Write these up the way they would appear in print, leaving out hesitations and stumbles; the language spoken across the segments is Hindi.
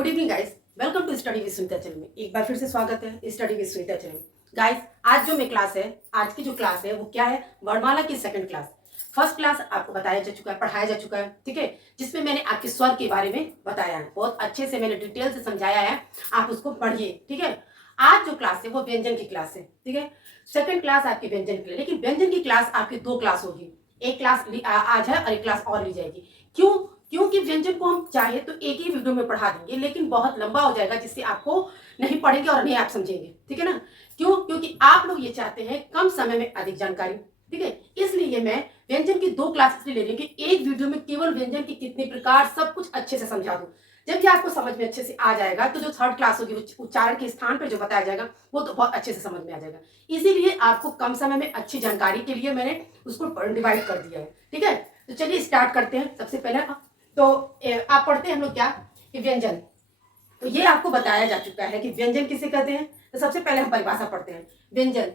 Good evening guys, welcome to study with Sunita channel में एक बार फिर से स्वागत है स्टडी विद सुनीता चैनल में। गाइस, आज जो मैं क्लास है, आज की जो क्लास है वो क्या है, वर्णमाला की सेकंड क्लास। फर्स्ट क्लास आपको बताया जा चुका है, पढ़ाया जा चुका है, ठीक है, जिसमें मैंने आपके स्वर के बारे में बताया है, बहुत अच्छे से मैंने डिटेल से समझाया है, आप उसको पढ़िए, ठीक है। आज जो क्लास है वो व्यंजन की क्लास है, ठीक है। सेकंड क्लास आपकी व्यंजन की, लेकिन व्यंजन की क्लास आपकी दो क्लास होगी। एक क्लास आज है और एक क्लास और ली जाएगी। क्यों? क्योंकि व्यंजन को हम चाहे तो एक ही वीडियो में पढ़ा देंगे, लेकिन बहुत लंबा हो जाएगा, जिससे आपको नहीं पढ़ेंगे और नहीं आप समझेंगे, ठीक है ना। क्यों? क्योंकि आप लोग ये चाहते हैं कम समय में अधिक जानकारी, ठीक है। इसलिए मैं व्यंजन की दो क्लास इसलिए ले रही हूँ कि एक वीडियो में केवल व्यंजन के कितने प्रकार सब कुछ अच्छे से समझा दूं। जब भी आपको समझ में अच्छे से आ जाएगा तो जो थर्ड क्लास होगी उच्चारण के स्थान पर जो बताया जाएगा वो तो बहुत अच्छे से समझ में आ जाएगा। इसीलिए आपको कम समय में अच्छी जानकारी के लिए मैंने उसको डिवाइड कर दिया है, ठीक है। तो चलिए स्टार्ट करते हैं। सबसे पहले तो आप पढ़ते हैं हम लोग क्या कि व्यंजन, तो ये आपको बताया जा चुका है कि व्यंजन किसे कहते हैं। तो सबसे पहले हम परिभाषा पढ़ते हैं। व्यंजन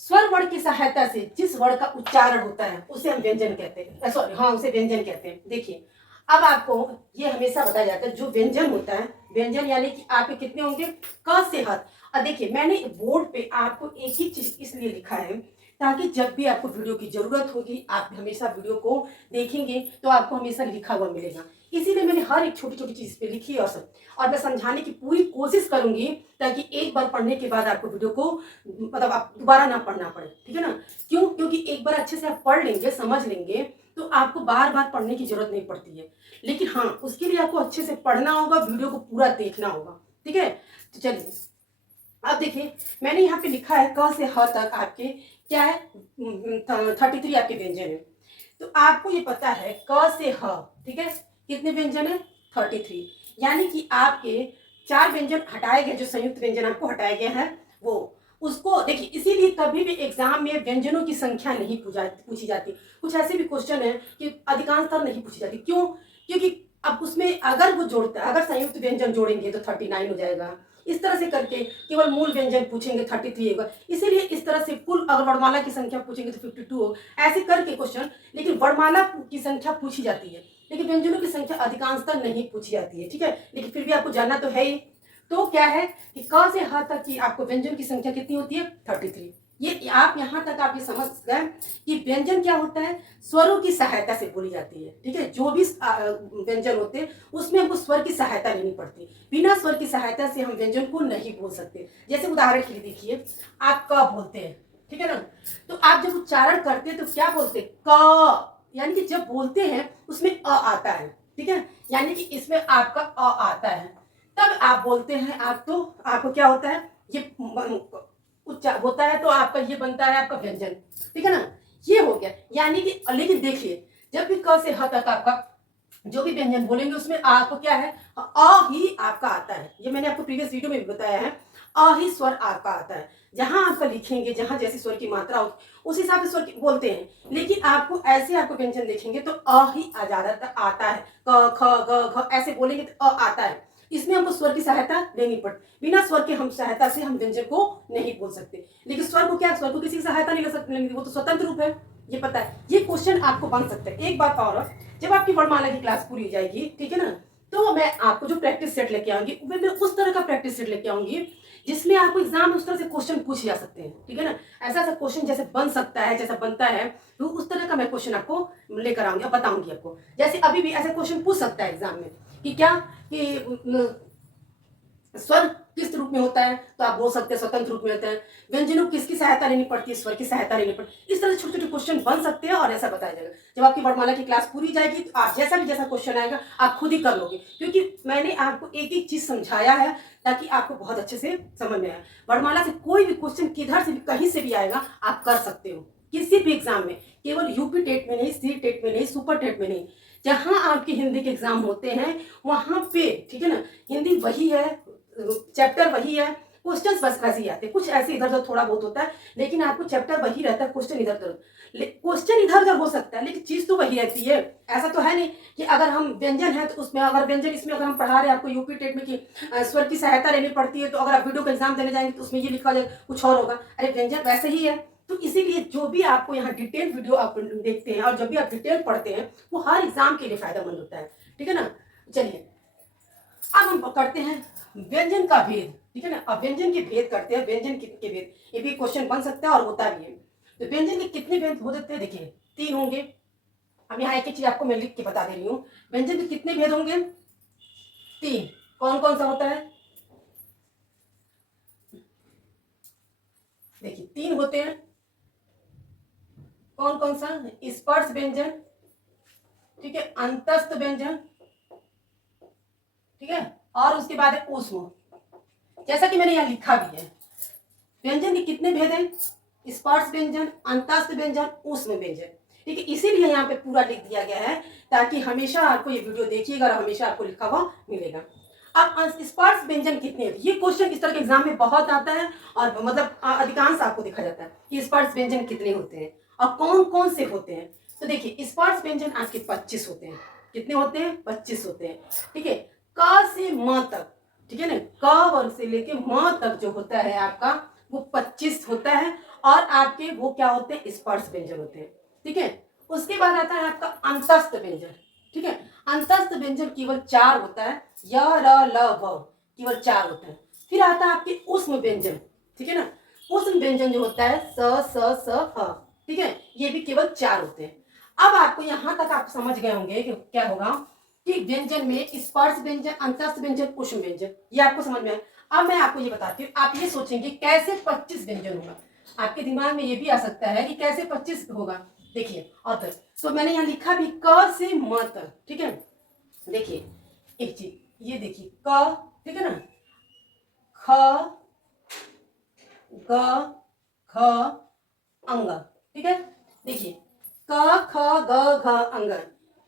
स्वर वर्ण की सहायता से जिस वर्ण का उच्चारण होता है उसे हम व्यंजन कहते हैं, सॉरी हाँ उसे व्यंजन कहते हैं। देखिए, अब आपको ये हमेशा बताया जाता है जो व्यंजन होता है, व्यंजन यानी कि आपके कितने होंगे, क से ह। और देखिए, मैंने बोर्ड पे आपको एक ही चीज इसलिए लिखा है ताकि जब भी आपको वीडियो की जरूरत होगी आप हमेशा वीडियो को देखेंगे तो आपको हमेशा लिखा हुआ मिलेगा। इसीलिए मैंने हर एक छोटी छोटी चीज पे लिखी है और मैं समझाने की पूरी कोशिश करूंगी ताकि एक बार पढ़ने के बाद आपको वीडियो को मतलब आप दोबारा ना पढ़ना पड़े, ठीक है ना। क्यों? क्योंकि एक बार अच्छे से आप पढ़ लेंगे, समझ लेंगे तो आपको बार बार पढ़ने की जरूरत नहीं पड़ती है। लेकिन हाँ, उसके लिए आपको अच्छे से पढ़ना होगा, वीडियो को पूरा देखना होगा, ठीक है। तो चलिए, अब देखिए, मैंने यहाँ पे लिखा है क से ह तक आपके क्या है, 33 आपके व्यंजन है। तो आपको ये पता है क से ह, ठीक है, कितने व्यंजन है, 33। यानी कि आपके 4 व्यंजन हटाए गए, जो संयुक्त व्यंजन आपको हटाए गए हैं वो, उसको देखिए। इसीलिए कभी भी एग्जाम में व्यंजनों की संख्या नहीं पूछी जाती। कुछ ऐसे भी क्वेश्चन है कि अधिकांशतः नहीं पूछी जाती। क्यों? क्योंकि अब उसमें अगर वो जोड़ता है, अगर संयुक्त व्यंजन जोड़ेंगे तो 39 हो जाएगा। इस तरह से करके केवल मूल व्यंजन पूछेंगे 33 होगा। इसीलिए इस तरह से कुल अगर वर्णमाला की संख्या पूछेंगे तो 52 हो, ऐसे करके क्वेश्चन। लेकिन वर्णमाला की संख्या पूछी जाती है, लेकिन व्यंजनों की संख्या अधिकांशतः नहीं पूछी जाती है, ठीक है। लेकिन फिर भी आपको जानना तो है ही। तो क्या है कि क से ह तक की आपको व्यंजन की संख्या कितनी होती है, 33। ये आप यहां तक आप ये समझ गए कि व्यंजन क्या होता है, स्वरों की सहायता से बोली जाती है, ठीक है। जो भी व्यंजन होते हैं उसमें हमको स्वर की सहायता लेनी पड़ती। बिना स्वर की सहायता से हम व्यंजन को नहीं बोल सकते। जैसे उदाहरण के लिए देखिए, आप क बोलते हैं, ठीक है ना। तो आप जब उच्चारण करते हैं तो क्या बोलते हैं, क, यानी कि जब बोलते हैं उसमें अ आता है, ठीक है। यानी कि इसमें आपका अ आता है, तब आप बोलते हैं। आप तो आपको क्या होता है, ये उच्चार होता है तो आपका ये बनता है आपका व्यंजन, ठीक है ना। ये हो गया। यानी कि लेकिन देखिए, जब भी क से ह तक आपका जो भी व्यंजन बोलेंगे उसमें आपको क्या है, अ ही आपका आता है। ये मैंने आपको प्रीवियस वीडियो में भी बताया है, अ ही स्वर आपका आता है। जहां आपका लिखेंगे, जहां जैसी स्वर की मात्रा होगी उस हिसाब से स्वर बोलते हैं। लेकिन आपको ऐसे आपको व्यंजन देखेंगे तो अ ही ज्यादातर आता है। क ख ग घ ऐसे बोलेंगे तो अ आता है। इसमें हमको स्वर की सहायता लेनी पड़ती। बिना स्वर के हम सहायता से हम व्यंजन को नहीं बोल सकते। लेकिन स्वर को क्या, स्वर को किसी की सहायता नहीं ले सकते, वो तो स्वतंत्र रूप है, ये पता है। ये क्वेश्चन आपको बन सकता है। एक बात और, जब आपकी वर्णमाला की क्लास पूरी हो जाएगी, ठीक है ना, तो मैं आपको जो प्रैक्टिस सेट लेके आऊंगी मैं उस तरह का प्रैक्टिस सेट लेके आऊंगी जिसमें आपको एग्जाम में उस तरह से क्वेश्चन पूछे जा सकते हैं, ठीक है ना। ऐसा ऐसा क्वेश्चन जैसे बन सकता है, जैसा बनता है, तो उस तरह का मैं क्वेश्चन आपको लेकर आऊंगी और बताऊंगी आपको। जैसे अभी भी ऐसा क्वेश्चन पूछ सकता है एग्जाम में कि क्या कि स्वर किस रूप में होता है, तो आप बोल सकते हैं स्वतंत्र रूप में होता है। व्यंजनों किसकी सहायता लेनी पड़ती है, स्वर की सहायता लेनी पड़ती है। इस तरह से छोटे छोटे क्वेश्चन बन सकते हैं और ऐसा बताया जाएगा। जब आपकी वर्णमाला की क्लास पूरी जाएगी तो आप जैसा भी जैसा क्वेश्चन आएगा आप खुद ही कर लोगे, क्योंकि मैंने आपको एक एक चीज समझाया है ताकि आपको बहुत अच्छे से समझ में आए। वर्णमाला से कोई भी क्वेश्चन किधर से भी कहीं से भी आएगा आप कर सकते हो किसी भी एग्जाम में, केवल यूपी टेट में नहीं, सी टेट में नहीं, सुपर टेट में नहीं, जहां आपके हिंदी के एग्जाम होते हैं वहां पे, ठीक है ना। हिंदी वही है, चैप्टर वही है, क्वेश्चंस बस वैसे ही आते हैं। कुछ ऐसे इधर उधर थोड़ा बहुत होता है, लेकिन आपको चैप्टर वही रहता है, क्वेश्चन इधर उधर, क्वेश्चन इधर उधर हो सकता है लेकिन चीज तो वही रहती है। ऐसा तो है नहीं कि अगर हम व्यंजन है तो उसमें अगर व्यंजन इसमें अगर हम पढ़ा रहे हैं आपको यूपी टेट में कि स्वर की सहायता लेनी पड़ती है, तो अगर आप वीडियो का एग्जाम देने जाएंगे तो उसमें ये लिखा जाएगा, कुछ और होगा। अरे व्यंजन वैसे ही है। तो इसीलिए जो भी आपको यहाँ डिटेल वीडियो आप देखते हैं और जब भी आप डिटेल पढ़ते हैं वो हर एग्जाम के लिए फायदेमंद होता है, ठीक है ना। चलिए, अब हम करते हैं व्यंजन का भेद, ठीक है ना। अब व्यंजन के भेद करते हैं, व्यंजन के भेद, ये भी क्वेश्चन बन सकता है और होता भी है। तो व्यंजन के कितने भेद हो सकते हैं, देखिए 3 होंगे। अब यहाँ एक एक चीज आपको मैं लिख के बता दे रही हूँ। व्यंजन के कितने भेद होंगे, 3। कौन कौन सा होता है, देखिए 3 होते हैं। कौन कौन सा, स्पर्श व्यंजन, ठीक है, अंतस्थ व्यंजन, ठीक है, और उसके बाद है ऊष्म। जैसा कि मैंने यहाँ लिखा भी है, व्यंजन के कितने भेद हैं, स्पर्श व्यंजन, अंतस्थ व्यंजन, ऊष्म व्यंजन, ठीक है। इसीलिए यहाँ पे पूरा लिख दिया गया है ताकि हमेशा आपको ये वीडियो देखिएगा और हमेशा आपको लिखा हुआ मिलेगा। अब स्पर्श व्यंजन कितने हैं, ये क्वेश्चन इस तरह के एग्जाम में बहुत आता है और मतलब अधिकांश आपको देखा जाता है कि स्पर्श व्यंजन कितने होते हैं और कौन कौन से होते हैं। तो देखिए स्पर्श व्यंजन आपके 25 होते हैं। कितने होते हैं, 25 होते हैं, ठीक है। क से म तक, ठीक है ना, क वर्ग से लेके म तक जो होता है आपका वो 25 होता है और आपके वो क्या होते हैं, स्पर्श व्यंजन होते हैं, ठीक है। उसके बाद आता है आपका अंतस्थ व्यंजन, ठीक है। अंतस्थ व्यंजन केवल 4 होता है, य र ल व, केवल 4 होता है। फिर आता है आपके ऊष्म व्यंजन, ठीक है ना। ऊष्म व्यंजन जो होता है स ह, ठीक है, ये भी केवल 4 होते हैं। अब आपको यहां तक आप समझ गए होंगे कि क्या होगा कि व्यंजन में स्पर्श व्यंजन, अंतस्थ व्यंजन, ऊष्म व्यंजन, ये आपको समझ में आए। अब मैं आपको ये बताती हूँ, आप ये सोचेंगे कैसे 25 व्यंजन होगा, आपके दिमाग में ये भी आ सकता है कि कैसे 25 होगा। देखिए और तो मैंने यहाँ लिखा भी क से म तक, ठीक है। देखिए एक चीज ये देखिए क, ठीक है ना, ख ग घ अंग, ठीक है। देखिए क ख ग घ अंग,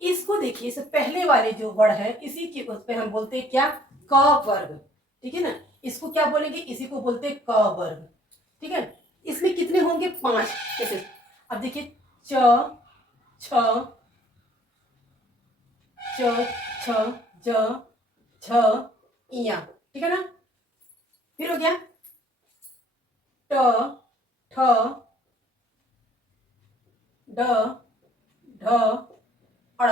इसको देखिए इस पहले वाले जो वर्ड है इसी के उस पे हम बोलते हैं क्या, क वर्ग, ठीक है ना। इसको क्या बोलेंगे, इसी को बोलते हैं क वर्ग, ठीक है। इसमें कितने होंगे, 5। कैसे, अब देखिए च छ च छ ज छ इया, ठीक है ना। फिर हो गया ट ठ ड ढ अड़,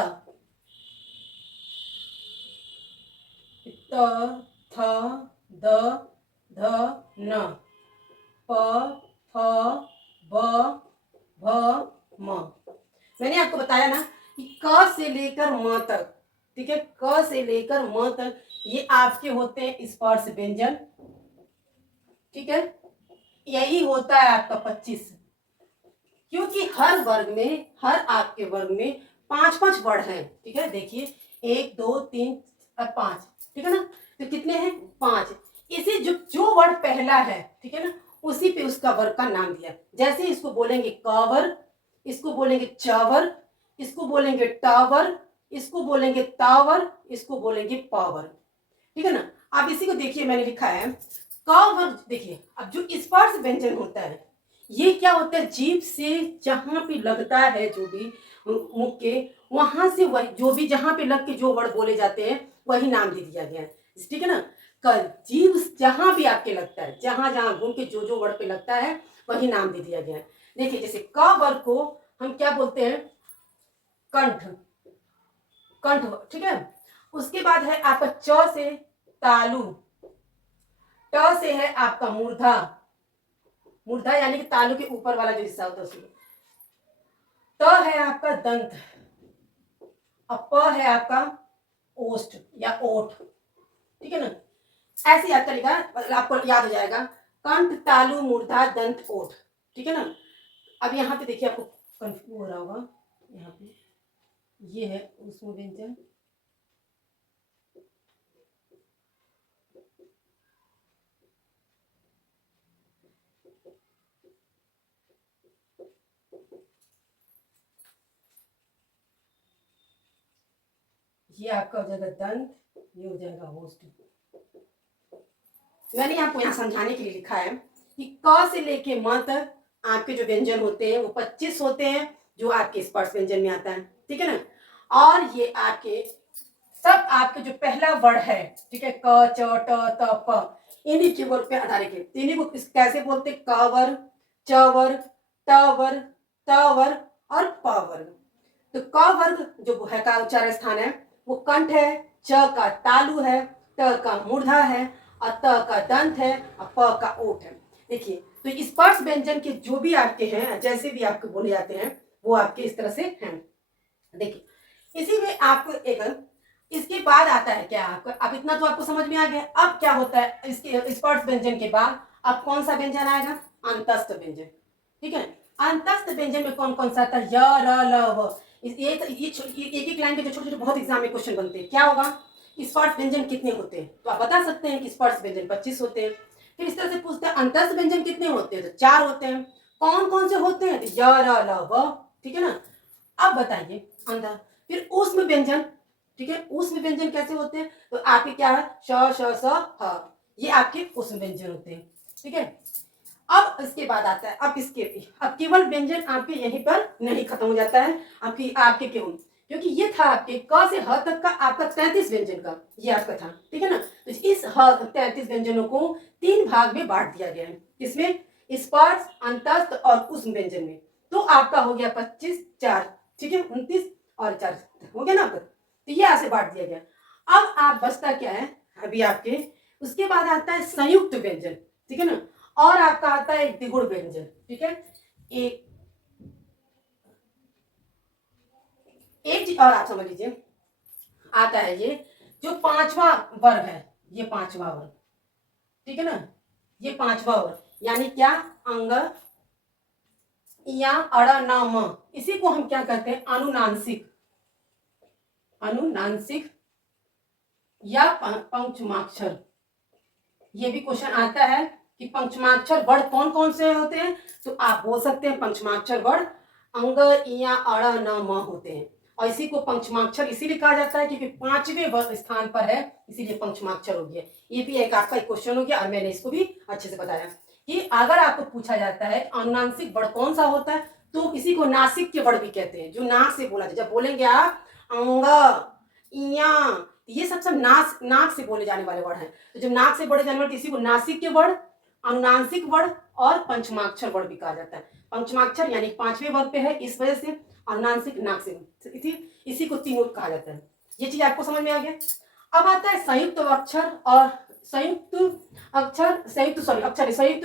त थ द ध न, प फ ब भ म। मैंने आपको बताया ना कि क से लेकर म तक, ठीक है, क से लेकर म तक ये आपके होते हैं स्पर्श व्यंजन, ठीक है। यही होता है आपका 25, क्योंकि हर वर्ग में, हर आपके वर्ग में 5-5 वर्ड हैं, ठीक है। देखिए 1 2 3 और 5, ठीक है ना। तो कितने हैं, 5। इसी जो जो वर्ड पहला है, ठीक है ना, उसी पे उसका वर्ग का नाम दिया। जैसे इसको बोलेंगे कावर, इसको बोलेंगे चावर, इसको बोलेंगे टावर, इसको बोलेंगे तावर, इसको बोलेंगे पावर, ठीक है ना। अब इसी को देखिए मैंने लिखा है क वर्ग। देखिए अब जो स्पर्श व्यंजन होता है ये क्या होता है, जीभ से जहां पे लगता है, जो भी मुख के वहां से वही जो भी जहां पे लग के जो वर्ड बोले जाते हैं वही नाम दे दिया गया है, ठीक है ना। जीभ जहां भी आपके लगता है, जहां जहां घूम के जो जो वर्ड पे लगता है वही नाम दे दिया गया है। देखिए जैसे क वर्ग को हम क्या बोलते हैं, कंठ, कंठ, ठीक है। उसके बाद है आपका च से तालु, ट से है आपका मूर्धा, मूर्धा यानी कि तालु के ऊपर वाला जो हिस्सा होता है उसको। त है आपका दंत, अब प है आपका ओष्ठ या ओठ, ठीक है ना। ऐसे याद करेगा, मतलब आपको याद हो जाएगा, कंठ तालु मूर्धा दंत ओठ, ठीक है ना। अब यहाँ पे देखिए आपको कंफ्यूज हो रहा होगा, यहाँ पे ये है उसमें व्यंजन, ये आपका हो जाएगा दंत, ये हो जाएगा होस्ट। मैंने आपको यहाँ समझाने के लिए लिखा है कि क से लेके म तक आपके जो व्यंजन होते हैं वो 25 होते हैं, जो आपके स्पर्श व्यंजन में आता है, ठीक है ना। और ये आपके सब आपके जो पहला वर्ड है, ठीक है, क च ट त प, इन्हीं के वर्ड पे आधारित है। इन्हीं को कैसे बोलते, कावर, चवर, टावर, तावर और पावर। तो क वर्ग जो है का उच्चारण स्थान है वो कंठ है, च का तालु है, त का मूर्धा है और त का दंत है और प का ओठ है। देखिए तो स्पर्श व्यंजन के जो भी आपके हैं, जैसे भी आपको बोले जाते हैं, वो आपके इस तरह से हैं। देखिए इसी में आपको एक इसके बाद आता है क्या, आपको अब इतना तो आपको समझ में आ गया। अब क्या होता है इसके स्पर्श व्यंजन के बाद अब कौन सा व्यंजन आएगा, अंतस्थ व्यंजन। ठीक है, अंतस्थ व्यंजन में कौन कौन सा आता है, य र ल व। ये एक एक लाइन के जो छोटे छोटे बहुत एग्जाम में क्वेश्चन बनते हैं, क्या होगा, स्पर्श व्यंजन कितने होते हैं, तो आप बता सकते हैं कि स्पर्श व्यंजन 25 होते हैं। फिर इस तरह से पूछते हैं अंतस्थ व्यंजन कितने होते हैं, तो 4 होते हैं। कौन कौन से होते हैं, तो य र ल व। ठीक है ना। अब बताइए अंदर फिर ऊष्म व्यंजन। ठीक है, ऊष्म व्यंजन कैसे होते हैं, तो आपके क्या है, श श स ह, ये आपके ऊष्म व्यंजन होते हैं। ठीक है, अब इसके बाद आता है, अब केवल व्यंजन आपके यहीं पर नहीं खत्म हो जाता है। आपके क्यों, क्योंकि ये था आपके क से ह तक का आपका 33 व्यंजन का ये आपका था। ठीक है ना, तो इस 33 व्यंजनों को 3 भाग में बांट दिया गया है। किसमें, स्पर्श, अंतस्थ और ऊष्म व्यंजन में। तो आपका हो गया 25 4, ठीक है, 29 और 4 हो गया ना आपका। तो ये ऐसे बांट दिया गया। अब आप बचता क्या है अभी आपके, उसके बाद आता है संयुक्त व्यंजन। ठीक है ना, और आपका आता है द्विगुण व्यंजन। ठीक है, एक चीज और आप समझ लीजिए, आता है ये जो 5वां वर्ग है, ये 5वां वर्ग। ठीक है ना, ये 5वां वर्ग यानी क्या, अंग या अड़ न म, इसी को हम क्या कहते हैं, अनुनांशिक, अनुनांशिक या पंचमाक्षर। ये भी क्वेश्चन आता है कि पंचमाक्षर वर्ण कौन कौन से होते हैं, तो आप बोल सकते हैं पंचमाक्षर वर्ण अंग या अड़ न म होते हैं। और इसी को पंचमाक्षर इसीलिए कहा जाता है क्योंकि 5वें स्थान पर है, इसीलिए पंचमाक्षर हो गया। ये भी एक आपका क्वेश्चन हो गया और मैंने इसको भी अच्छे से बताया कि अगर आपको पूछा जाता है अनुनासिक वर्ण कौन सा होता है, तो किसी को नासिक के वर्ण भी कहते हैं, जो नाक से बोला जाए। जब बोलेंगे आप अंग इया, ये सब नाक से बोले जाने वाले वर्ण हैं। तो जब नाक से बोले जाने वाले किसी को नासिक के वर्ण, अनुनासिक वर्ण और पंचमाक्षर वर्ण भी कहा जाता है। पंचमाक्षर यानी 5वें वर्ग पे है, इस वजह से अनुनासिक नाक से इसी को तीनों कहा जाता है। ये चीज आपको समझ में आ गया। अब आता है संयुक्त अक्षर और संयुक्त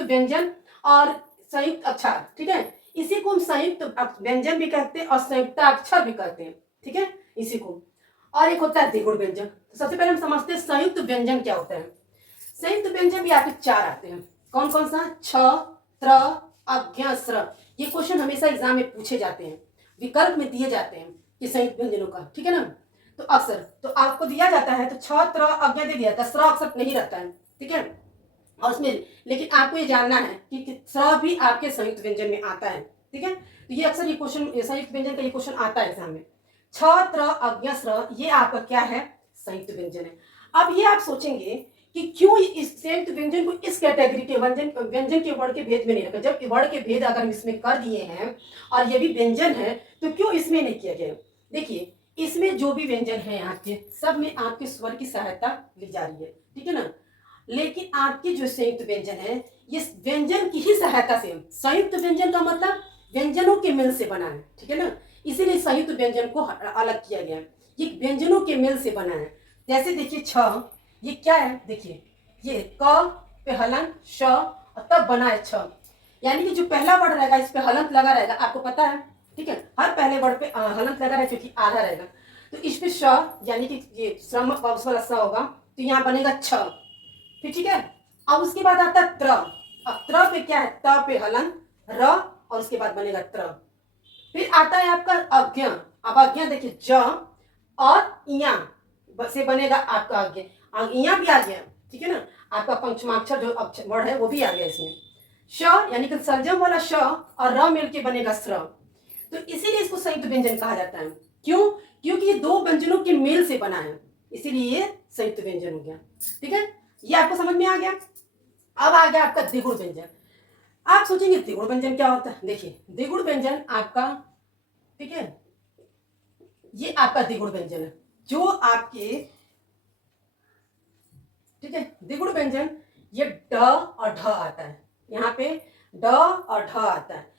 व्यंजन और संयुक्त अक्षर। ठीक है, इसी को हम संयुक्त व्यंजन भी कहते हैं और संयुक्त अक्षर भी कहते हैं। ठीक है, इसी को। और एक होता है द्विगुण व्यंजन। तो सबसे पहले हम समझते हैं संयुक्त व्यंजन क्या होता है। संयुक्त व्यंजन भी आपके 4 आते हैं। कौन कौन सा, छ, त्र, अज्ञ, स्र। ये क्वेश्चन हमेशा एग्जाम में पूछे जाते हैं, विकल्प में दिए जाते हैं कि संयुक्त व्यंजनों का। ठीक है ना, तो अक्सर तो आपको दिया जाता है, तो छ, त्र, अज्ञ दे दिया जाता है, स्र अक्सर नहीं रहता है। ठीक है, और उसमें लेकिन आपको ये जानना है कि स्र भी आपके संयुक्त व्यंजन में आता है। ठीक है, तो ये अक्सर ये क्वेश्चन संयुक्त व्यंजन का ये क्वेश्चन आता है एग्जाम में। छ, त्र, अज्ञ, स्र ये आपका क्या है, संयुक्त व्यंजन है। अब ये आप सोचेंगे कि क्यों इस संयुक्त व्यंजन को इस कैटेगरी के व्यंजन के वर्ण के भेद में नहीं रखा, जब वर्ण के भेद अगर हम इसमें कर दिए हैं और ये भी व्यंजन है, तो क्यों इसमें नहीं किया गया। देखिए इसमें जो भी व्यंजन है आपके, सब में आपके स्वर की सहायता ली जा रही है। ठीक है ना, लेकिन आपके जो संयुक्त व्यंजन है, ये व्यंजन की ही सहायता से, संयुक्त व्यंजन का मतलब व्यंजनों के मिल से बना है। ठीक है ना, इसीलिए संयुक्त व्यंजन को अलग किया गया है, ये व्यंजनों के मेल से बना है। जैसे देखिए छ, ये क्या है, देखिए ये क पे हलन श और तब बना है छ, यानी कि जो पहला वर्ड रहेगा इस पे हलंत लगा रहेगा, आपको पता है। ठीक है, हर पहले वर्ड पे हलंत लगा रहेगा क्योंकि आधा रहेगा, तो इस पे श यानी कि ये श्रम वाला स होगा, तो यहाँ बनेगा छ। फिर ठीक है, अब उसके बाद आता है त्र। अब त्र पे क्या है, त पे हलन र और उसके बाद बनेगा त्र। फिर आता है आपका अज्ञ। अब अज्ञ देखिए ज और इया से बनेगा आपका अज्ञ, इया भी आ गया। ठीक है ना, आपका पंचमाक्षर जो वर्ड है वो भी आ गया इसमें। श यानी कि सर्जम वाला श और र मिलके बनेगा स्र, तो इसीलिए इसको संयुक्त व्यंजन कहा जाता है। क्यों, क्योंकि ये दो व्यंजनों के मेल से बना है, इसीलिए ये संयुक्त व्यंजन हो गया। ठीक है, ये आपको समझ में आ गया। अब आ गया आपका द्विगुण व्यंजन। आप सोचेंगे द्विगुण व्यंजन क्या होता है, देखिए द्विगुण व्यंजन आपका, ठीक है, ये आपका द्विगुण व्यंजन है जो आपके, ठीक है, द्विगुण व्यंजन ये ड और ढ आता है, यहाँ पे ड और ढ आता है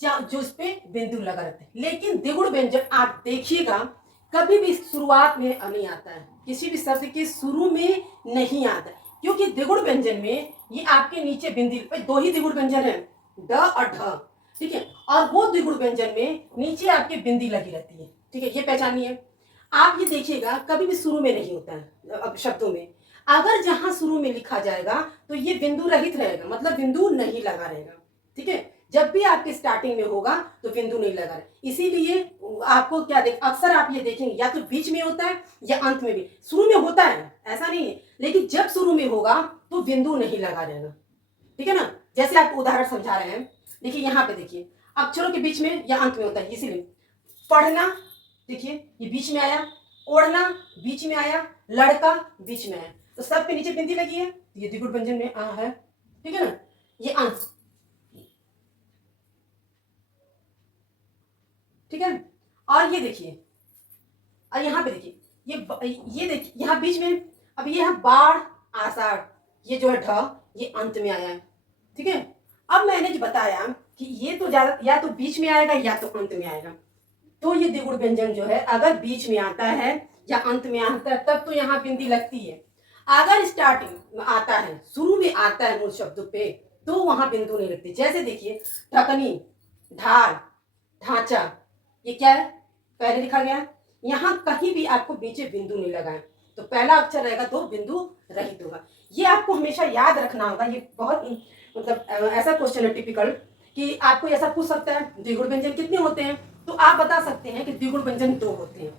जो इस पे बिंदु लगा रहता है। लेकिन द्विगुण व्यंजन आप देखिएगा कभी भी शुरुआत में नहीं आता है, किसी भी शब्द के शुरू में नहीं आता है, क्योंकि द्विगुण व्यंजन में ये आपके नीचे बिंदी, दो ही द्विगुण व्यंजन है, ड और ढ, ठीक है, और वो द्विगुण व्यंजन में नीचे आपकी बिंदी लगी रहती है, ठीक है, ये पहचानिए है। आप ये देखिएगा कभी भी शुरू में नहीं होता है अब शब्दों में, अगर जहां शुरू में लिखा जाएगा तो ये बिंदु रहित रहेगा, मतलब बिंदु नहीं लगा रहेगा, ठीक है। जब भी आपके स्टार्टिंग में होगा तो बिंदु नहीं लगा रहे, इसीलिए आपको क्या देख, अक्सर आप ये देखेंगे या तो बीच में होता है या अंत में भी, शुरू में होता है ऐसा नहीं है, लेकिन जब शुरू में होगा तो बिंदु नहीं लगा रहेगा, ठीक है ना। जैसे आपको उदाहरण समझा रहे हैं, देखिए यहाँ पे देखिए, अक्षरों के बीच में या अंत में होता है, इसीलिए पढ़ना, देखिए ये बीच में आया, ओढ़ना बीच में आया, लड़का बीच में आया, तो सब पे नीचे बिंदी लगी है, ये द्विगुण व्यंजन में आ है, ठीक है ना। ये अंश, ठीक है। और ये देखिए, और यहाँ पे देखिए, ये देखिए यहाँ बीच में, अब ये है बाढ़ आषाढ़, ये जो है ढ, ये अंत में आया है, ठीक है। अब मैंने जो बताया कि ये तो ज्यादा या तो बीच में आएगा या तो अंत में आएगा, तो ये द्विगुण व्यंजन जो है अगर बीच में आता है या अंत में आता है तब तो यहाँ बिंदी लगती है, अगर स्टार्टिंग में आता है, शुरू में आता है मूल शब्दों पे, तो वहां बिंदु नहीं लगती। जैसे देखिए ढकनी, ढाल, ढांचा, ये क्या है, पहले लिखा गया, यहाँ कहीं भी आपको बीच में बिंदु नहीं लगा है, तो पहला अक्षर रहेगा तो बिंदु रहित होगा। ये आपको हमेशा याद रखना होगा, ये बहुत मतलब ऐसा क्वेश्चन है टिपिकल कि आपको ऐसा पूछ सकता है द्विगुण व्यंजन कितने होते हैं, तो आप बता सकते हैं कि द्विगुण व्यंजन 2 होते हैं।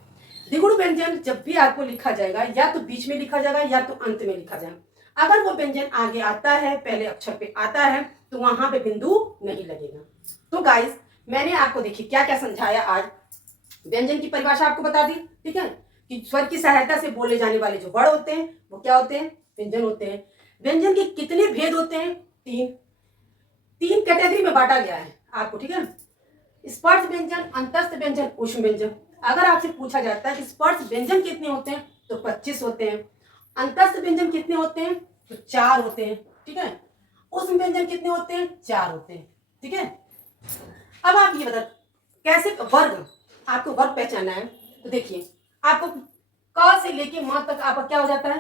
द्विगुण व्यंजन जब भी आपको लिखा जाएगा या तो बीच में लिखा जाएगा या तो अंत में लिखा जाएगा, अगर वो व्यंजन आगे आता है, पहले अक्षर पे आता है, तो वहां पे बिंदु नहीं लगेगा। तो गाइस मैंने आपको देखिए क्या क्या समझाया आज, व्यंजन की परिभाषा आपको बता दी, ठीक है, कि स्वर की सहायता से बोले जाने वाले जो वर्ड होते हैं वो क्या होते हैं, व्यंजन होते हैं। व्यंजन के कितने भेद होते हैं, 3 कैटेगरी में बांटा गया है आपको, ठीक है। स्पर्श व्यंजन, अंतस्थ व्यंजन, ऊष्म व्यंजन। अगर आपसे पूछा जाता है कि स्पर्श व्यंजन कितने होते हैं तो 25 होते हैं, अंतस्थ व्यंजन कितने होते हैं तो 4 होते हैं, ठीक है, ऊष्म व्यंजन कितने होते हैं 4 होते हैं, ठीक है। अब आप ये बता कैसे वर्ग, आपको वर्ग पहचानना है, तो देखिए आपको क से लेके म तक आपका क्या हो जाता है,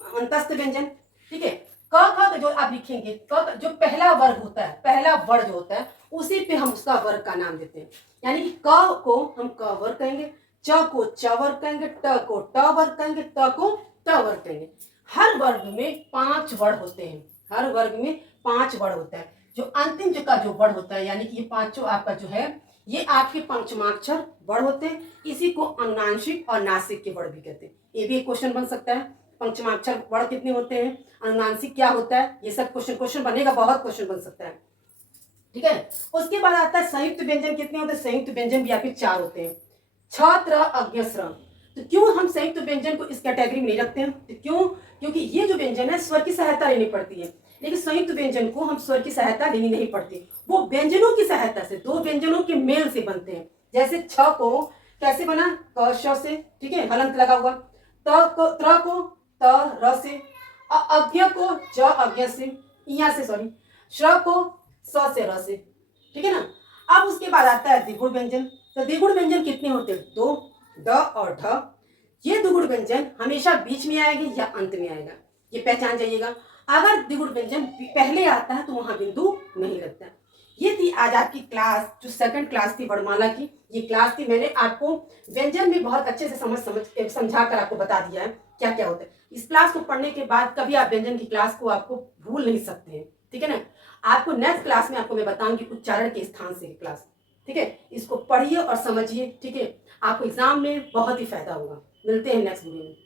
अंतस्थ व्यंजन, ठीक है। क ख जो आप लिखेंगे, क जो पहला वर्ग होता है, पहला वर्ग जो होता है उसी पे हम उसका वर्ग का नाम देते हैं, यानी कि क को हम क वर्ग कहेंगे, च को च वर्ग कहेंगे, ट को ट वर्ग कहेंगे, त को त वर्ग कहेंगे। हर वर्ग में 5 वर्ग होते हैं, हर वर्ग में 5 वर्ग होता है। जो अंतिम जो का जो वर्ग होता है, यानी कि ये पांचों आपका जो है ये आपके पंचमाक्षर वर्ग होते हैं, इसी को अनुनासिक और नासिक के वर्ग भी कहते हैं। ये भी एक क्वेश्चन बन सकता है, पंचमाक्षर वर्ग कितने होते हैं, अनुनासिक क्या होता है, ये सब क्वेश्चन बनेगा, बहुत क्वेश्चन बन सकता है, ठीक है। उसके बाद आता है संयुक्त व्यंजन कितने होते हैं, संयुक्त व्यंजन भी आपके 4 होते हैं, छ त्र अज्ञ स्र। तो क्यों हम संयुक्त व्यंजन को इस कैटेगरी में नहीं रखते हैं, तो क्यों, क्योंकि ये जो व्यंजन है स्वर की सहायता लेनी पड़ती है, लेकिन संयुक्त व्यंजन को हम स्वर की सहायता लेनी नहीं पड़ती, वो व्यंजनों की सहायता से, 2 व्यंजनों के मेल से बनते हैं। जैसे छ को कैसे बना, क श से, ठीक है, हलंत लगा हुआ, त को त्र को त र से, अज्ञ को ज अज्ञ से, यहाँ से सॉरी, श्र को स से र से, ठीक है ना। अब उसके बाद आता है द्विगुण व्यंजन, तो द्विगुण व्यंजन कितने होते हैं, 2, ड और ढ। ये द्विगुण व्यंजन हमेशा बीच में आएगा या अंत में आएगा, ये पहचान जाइएगा। अगर द्विगुण व्यंजन पहले आता है तो वहां बिंदु नहीं लगता। ये थी आज आपकी क्लास, जो सेकंड क्लास थी वर्णमाला की, ये क्लास थी, मैंने आपको व्यंजन भी बहुत अच्छे से समझा कर आपको बता दिया है क्या क्या होता है। इस क्लास को पढ़ने के बाद कभी आप व्यंजन की क्लास को आपको भूल नहीं सकते हैं, ठीक है ना। आपको नेक्स्ट क्लास में आपको मैं बताऊंगी उच्चारण के स्थान से क्लास, ठीक है। इसको पढ़िए और समझिए, ठीक है, आपको एग्जाम में बहुत ही फायदा होगा। मिलते हैं नेक्स्ट वीडियो में।